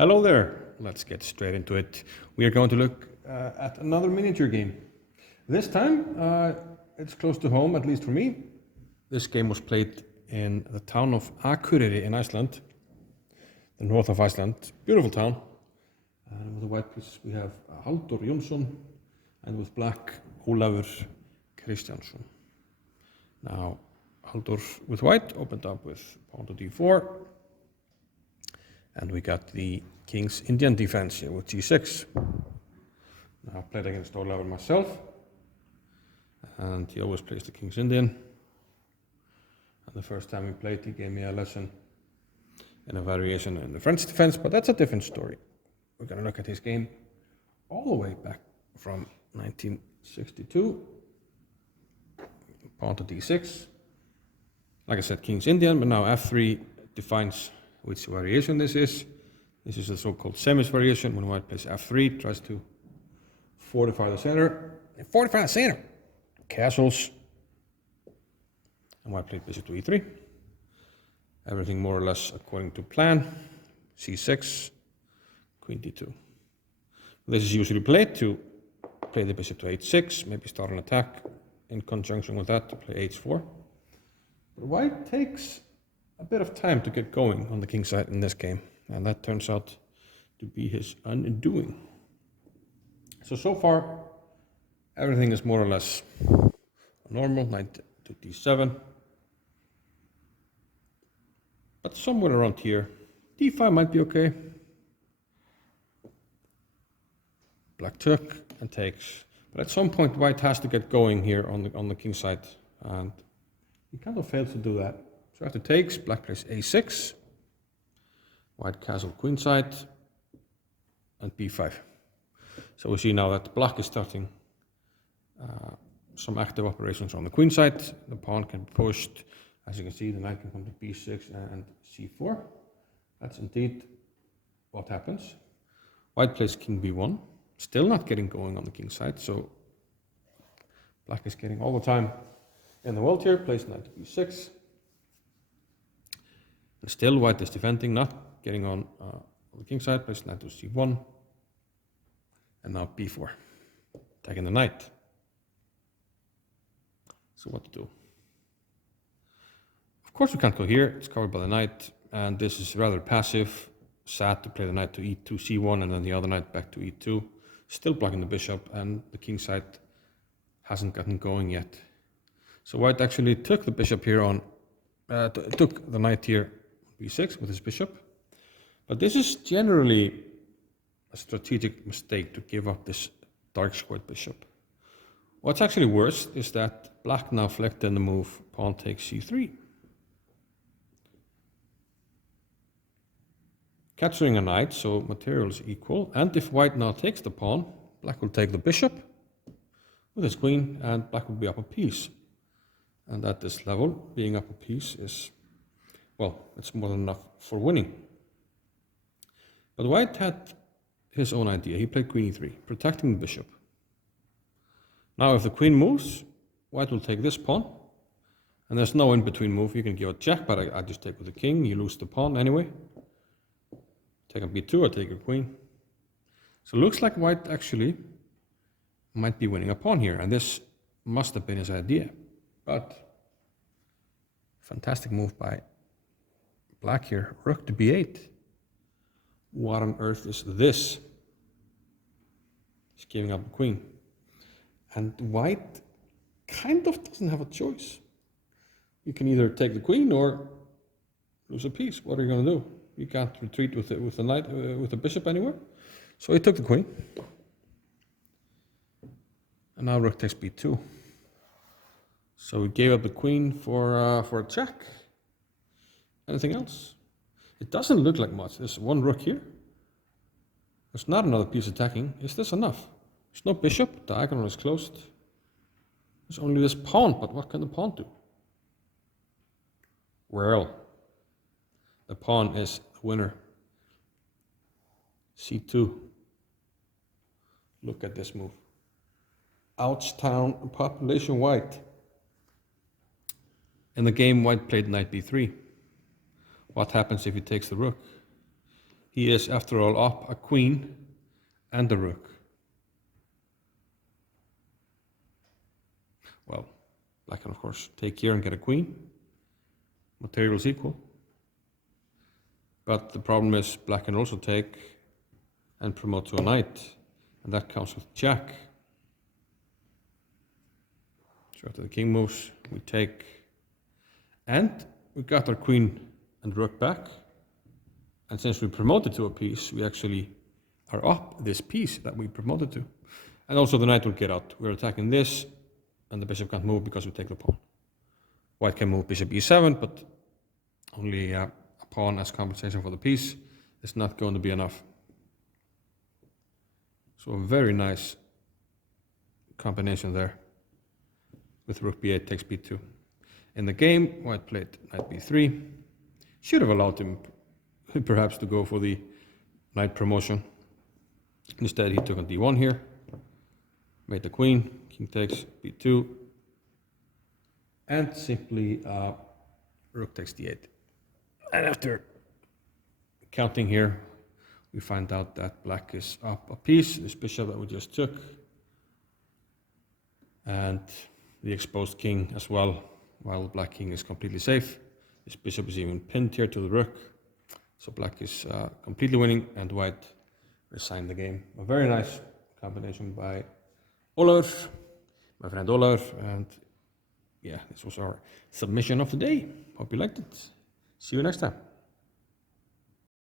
Hello there, let's get straight into it. We are going to look at another miniature game. This time it's close to home, at least for me. This game was played in the town of Akureyri in Iceland, the north of Iceland. Beautiful town. And with the white pieces we have Jonsson, and with black Ólafur Kristjansson. Now Halldór with white opened up with pawn to d4. And we got the King's Indian defense here with g6. Now I played against Ólafur myself, and he always plays the King's Indian. And the first time we played, he gave me a lesson in a variation in the French defense, but that's a different story. We're going to look at his game all the way back from 1962. Pawn to d6. Like I said, King's Indian, but now f3 defines which variation this is. This is the so-called Semis variation, when white plays f3, tries to fortify the center. And fortify the center! Castles. And white played bishop to e3. Everything more or less according to plan. c6, queen d2. This is usually played to play the bishop to h6, maybe start an attack in conjunction with that to play h4. But white takes a bit of time to get going on the king side in this game, and that turns out to be his undoing. So far, everything is more or less normal, knight to d7. But somewhere around here, d5 might be okay. Black took and takes. But at some point, white has to get going here on the king side, and he kind of fails to do that. So after takes, black plays a6, white castle queenside, and b5. So we see now that black is starting some active operations on the queen side. The pawn can be pushed. As you can see, the knight can come to b6 and c4. That's indeed what happens. White plays king b1, still not getting going on the king side, so black is getting all the time in the world here, plays knight to b6. And still white is defending, not getting on the king side, plays knight to c1. And now b4, taking the knight. So what to do? Of course we can't go here, it's covered by the knight, and this is rather passive. Sad to play the knight to e2, c1, and then the other knight back to e2. Still blocking the bishop, and the king side hasn't gotten going yet. So white actually took the bishop here on, took the knight here b6 with his bishop. But this is generally a strategic mistake to give up this dark squared bishop. What's actually worse is that black now flicked in the move pawn takes c3. Capturing a knight, so material is equal, and if white now takes the pawn, black will take the bishop with his queen, and black will be up a piece. And at this level, being up a piece is, well, it's more than enough for winning. But white had his own idea. He played queen e3, protecting the bishop. Now if the queen moves, white will take this pawn, and there's no in-between move. You can give a check, but I just take with the king. You lose the pawn anyway. Take on b2 or take a queen. So it looks like white actually might be winning a pawn here, and this must have been his idea. But fantastic move by black here, rook to b8. What on earth is this? He's giving up the queen. And white kind of doesn't have a choice. You can either take the queen or lose a piece. What are you going to do? You can't retreat with the knight, with the bishop anywhere. So he took the queen. And now rook takes b2. So he gave up the queen for a check. Anything else? It doesn't look like much. There's one rook here. There's not another piece attacking. Is this enough? There's no bishop. Diagonal is closed. There's only this pawn, but what can the pawn do? Well, the pawn is the winner. c2. Look at this move. Ouchtown population white. In the game, white played knight b3. What happens if he takes the rook? He is, after all, up a queen and a rook. Well, black can of course take here and get a queen. Materials equal. But the problem is black can also take and promote to a knight, and that counts with jack. So after the king moves, we take, and we got our queen and rook back. And since we promoted to a piece, we actually are up this piece that we promoted to. And also the knight will get out. We're attacking this, and the bishop can't move because we take the pawn. White can move bishop e7, but only a pawn as compensation for the piece is not going to be enough. So a very nice combination there with rook b8 takes b2. In the game, white played knight b3. Should have allowed him perhaps to go for the knight promotion. Instead, he took on d1 here, made the queen, king takes b2, and simply rook takes d8. And after counting here, we find out that black is up a piece, this bishop that we just took, and the exposed king as well, while the black king is completely safe. This bishop is even pinned here to the rook, so black is completely winning, and white resigned the game. A very nice combination by Ólafur, my friend Ólafur, and yeah, this was our submission of the day. Hope you liked it. See you next time.